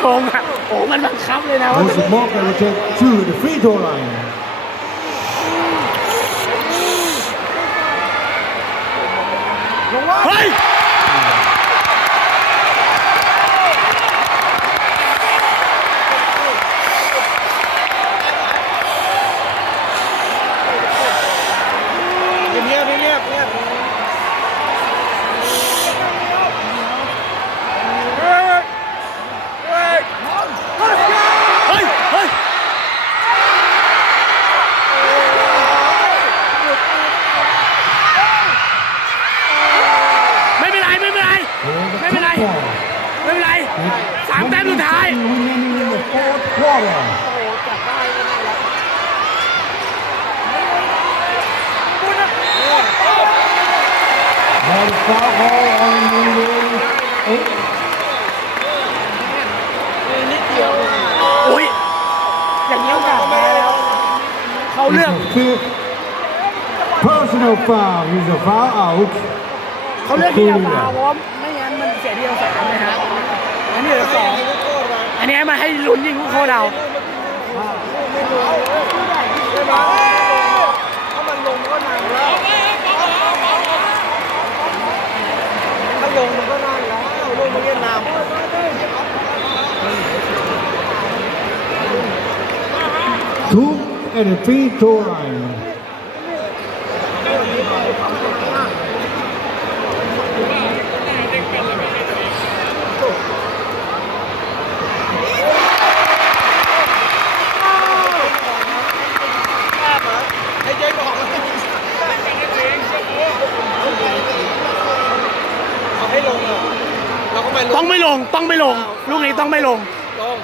โกงอะโอ้มันบังคับเลยนะว่า Joseph Morgan will take to the free throw line. เฮ้ยเงียบเงียบเงียบ เฮ้ย เฮ้ย ไม่เป็นไร ไม่เป็นไร And the Maybe tip like- ball. ไม่เป็นไร สามแต้มสุดท้าย Remaining in the fourth quarter. And foul call on number eight. อุ้ยอย่างนี้โอกาสแพ้แล้วเขาเลือก personal foul. He's a foul out. เขาเลือกที่จะฟาวล์เพราะว่าไม่งั้นมันเสียเดียวสามนะฮะอันนี้เหลือสอง นนี้มาให้ลุ้นยิงลูกโคตรเอาถ้ามันลงมันก็นานแล้วลงมันก็นานแล้วลงมันเวียดนาม Two and a free throw line. ไอ้เจ๊บอกเอาให้ลงอะ เราก็ไปลต้องงไม่ลงต้องไม่ลง ลูกนี้ต้องไม่ลง ลง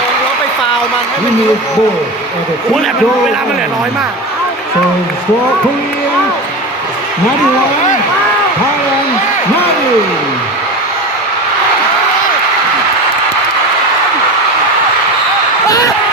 ลงแล้วไปฟาวมันให้ We มัน need both at the โอ้ free แต่มัน throw เวลามันเหลือน้อย line. มาก So the score Korean 91, Thailand 90. Ah!